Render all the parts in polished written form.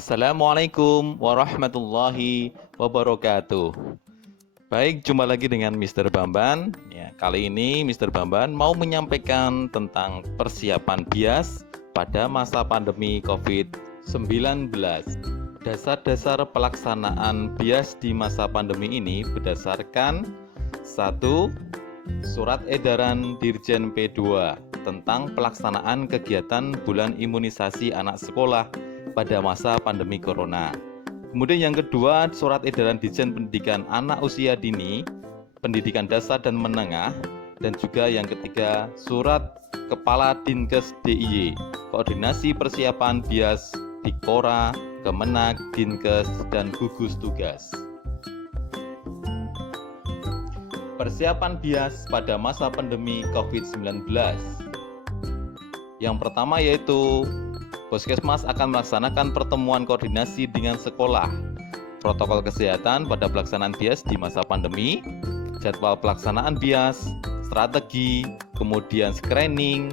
Assalamualaikum warahmatullahi wabarakatuh. Baik, jumpa lagi dengan Mr. Bamban. Ya, kali ini Mr. Bamban mau menyampaikan tentang persiapan BIAS pada masa pandemi COVID-19. Dasar-dasar pelaksanaan BIAS di masa pandemi ini berdasarkan 1. Surat edaran Dirjen P2 tentang pelaksanaan kegiatan bulan imunisasi anak sekolah pada masa pandemi corona. Kemudian yang kedua, surat edaran Dirjen Pendidikan Anak Usia Dini, Pendidikan Dasar dan Menengah. Dan juga yang ketiga, surat Kepala Dinkes DIY, Koordinasi Persiapan BIAS, Dikpora, Kemenak, Dinkes, dan Gugus Tugas. Persiapan BIAS pada masa pandemi COVID-19. Yang pertama yaitu Puskesmas akan melaksanakan pertemuan koordinasi dengan sekolah, protokol kesehatan pada pelaksanaan BIAS di masa pandemi, jadwal pelaksanaan BIAS, strategi, kemudian screening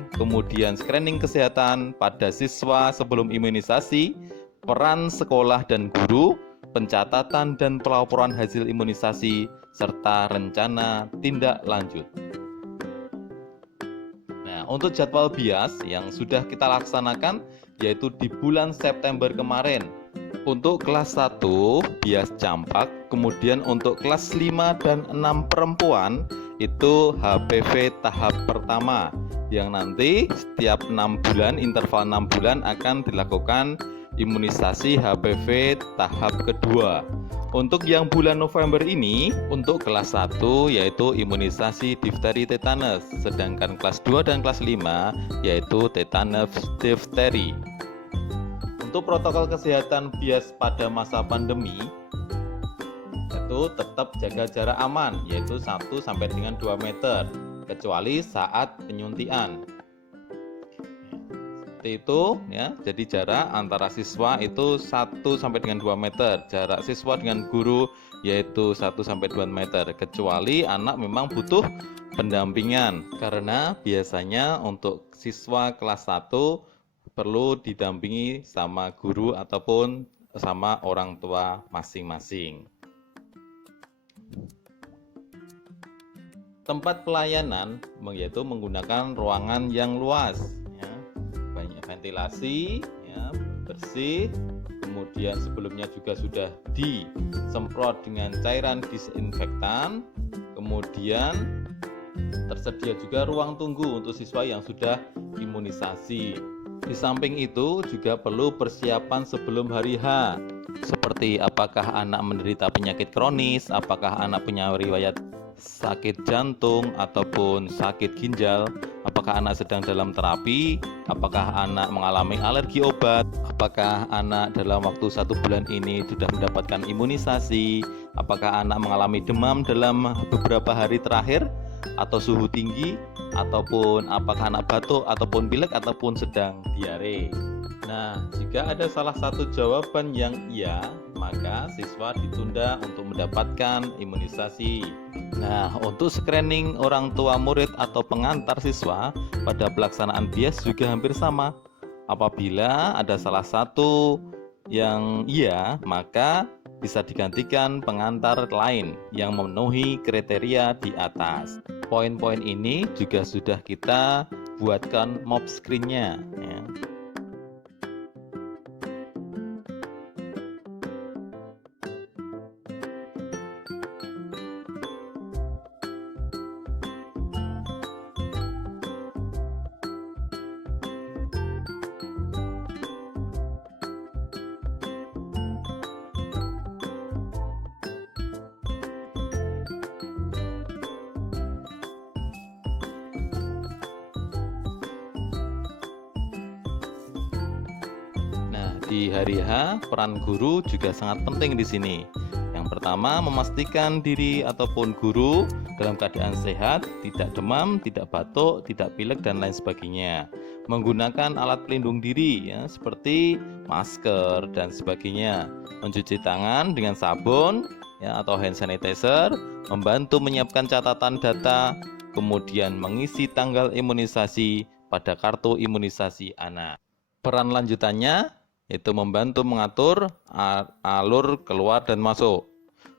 kesehatan pada siswa sebelum imunisasi, peran sekolah dan guru, pencatatan dan pelaporan hasil imunisasi, serta rencana tindak lanjut. Nah, untuk jadwal BIAS yang sudah kita laksanakan yaitu di bulan September kemarin. Untuk kelas 1 BIAS campak, kemudian untuk kelas 5 dan 6 perempuan itu HPV tahap pertama yang nanti setiap 6 bulan, interval 6 bulan akan dilakukan imunisasi HPV tahap kedua. Untuk yang bulan November ini, untuk kelas 1 yaitu imunisasi difteri tetanus, sedangkan kelas 2 dan kelas 5 yaitu tetanus difteri. Untuk protokol kesehatan BIAS pada masa pandemi, itu tetap jaga jarak aman, yaitu 1 sampai dengan 2 meter, kecuali saat penyuntian. Seperti itu ya, jadi jarak antara siswa itu 1 sampai dengan 2 meter, jarak siswa dengan guru yaitu 1 sampai 2 meter, kecuali anak memang butuh pendampingan, karena biasanya untuk siswa kelas 1 perlu didampingi sama guru ataupun sama orang tua masing-masing. Tempat pelayanan yaitu menggunakan ruangan yang luas, ya, banyak ventilasi, ya, bersih. Kemudian sebelumnya juga sudah disemprot dengan cairan disinfektan. Kemudian tersedia juga ruang tunggu untuk siswa yang sudah imunisasi. Di samping itu juga perlu persiapan sebelum hari H, seperti apakah anak menderita penyakit kronis, apakah anak punya riwayat sakit jantung ataupun sakit ginjal, apakah anak sedang dalam terapi, apakah anak mengalami alergi obat, apakah anak dalam waktu 1 bulan ini sudah mendapatkan imunisasi, apakah anak mengalami demam dalam beberapa hari terakhir, atau suhu tinggi, ataupun apakah anak batuk ataupun pilek ataupun sedang diare. Nah, jika ada salah satu jawaban yang iya, maka siswa ditunda untuk mendapatkan imunisasi. Nah, untuk screening orang tua murid atau pengantar siswa pada pelaksanaan BIAS juga hampir sama. Apabila ada salah satu yang iya, maka bisa digantikan pengantar lain yang memenuhi kriteria di atas. Poin-poin ini juga sudah kita buatkan mob screen-nya, ya. Di hari H, peran guru juga sangat penting di sini. Yang pertama, memastikan diri ataupun guru dalam keadaan sehat, tidak demam, tidak batuk, tidak pilek, dan lain sebagainya. Menggunakan alat pelindung diri, ya, seperti masker dan sebagainya. Mencuci tangan dengan sabun, ya, atau hand sanitizer, membantu menyiapkan catatan data, kemudian mengisi tanggal imunisasi pada kartu imunisasi anak. Peran lanjutannya yaitu membantu mengatur alur keluar dan masuk,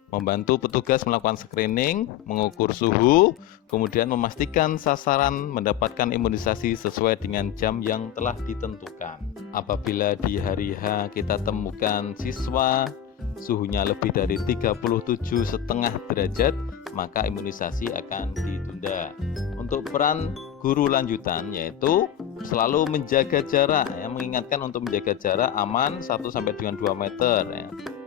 membantu petugas melakukan screening, mengukur suhu, kemudian memastikan sasaran mendapatkan imunisasi sesuai dengan jam yang telah ditentukan. Apabila di hari H kita temukan siswa suhunya lebih dari 37,5 derajat, maka imunisasi akan ditunda. Untuk peran guru lanjutan yaitu selalu menjaga jarak, mengingatkan untuk menjaga jarak aman 1-2 meter,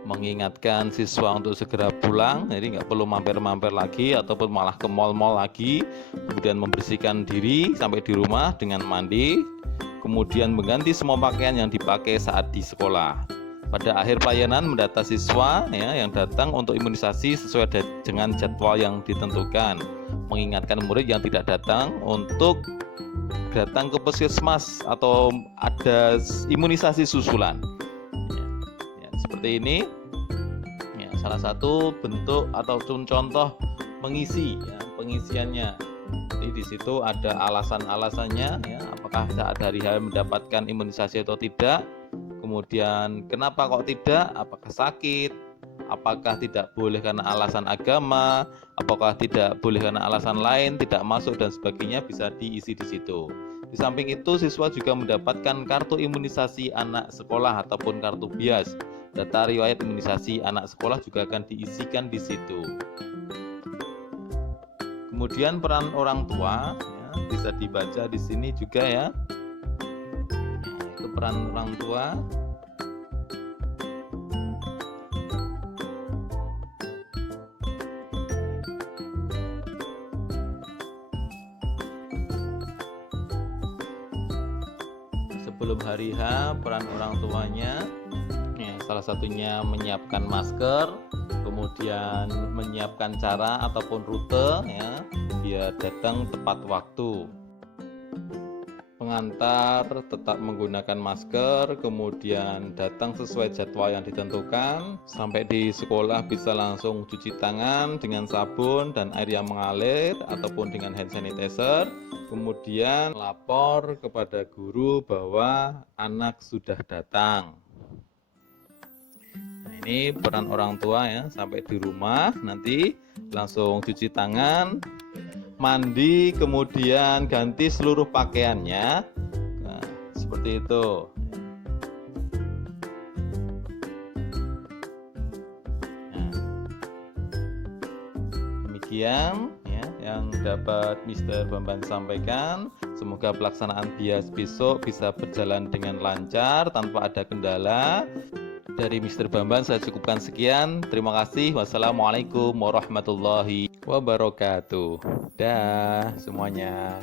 mengingatkan siswa untuk segera pulang, jadi nggak perlu mampir-mampir lagi ataupun malah ke mal-mal lagi, kemudian membersihkan diri sampai di rumah dengan mandi, kemudian mengganti semua pakaian yang dipakai saat di sekolah. Pada akhir pelayanan mendata siswa yang datang untuk imunisasi sesuai dengan jadwal yang ditentukan, mengingatkan murid yang tidak datang untuk datang ke puskesmas atau ada imunisasi susulan. Seperti ini, salah satu bentuk atau contoh mengisi, pengisiannya. Jadi di situ ada alasan-alasannya, apakah saat hari H mendapatkan imunisasi atau tidak. Kemudian kenapa kok tidak? Apakah sakit? Apakah tidak boleh karena alasan agama? Apakah tidak boleh karena alasan lain? Tidak masuk dan sebagainya bisa diisi di situ. Di samping itu siswa juga mendapatkan kartu imunisasi anak sekolah ataupun kartu BIAS. Data riwayat imunisasi anak sekolah juga akan diisikan di situ. Kemudian peran orang tua bisa dibaca di sini juga ya. Itu peran orang tua. Sebelum hari H, peran orang tuanya salah satunya menyiapkan masker, kemudian menyiapkan cara ataupun rute biar datang tepat waktu. Pengantar tetap menggunakan masker, kemudian datang sesuai jadwal yang ditentukan. Sampai di sekolah bisa langsung cuci tangan dengan sabun dan air yang mengalir ataupun dengan hand sanitizer. Kemudian lapor kepada guru bahwa anak sudah datang. Ini peran orang tua sampai di rumah nanti langsung cuci tangan, mandi, kemudian ganti seluruh pakaiannya. Nah, seperti itu. Nah, demikian yang dapat Mr. Bambang sampaikan. Semoga pelaksanaan BIAS besok bisa berjalan dengan lancar tanpa ada kendala. Dari Mr. Bambang saya cukupkan sekian. Terima kasih. Wassalamualaikum warahmatullahi wabarakatuh. Dah semuanya.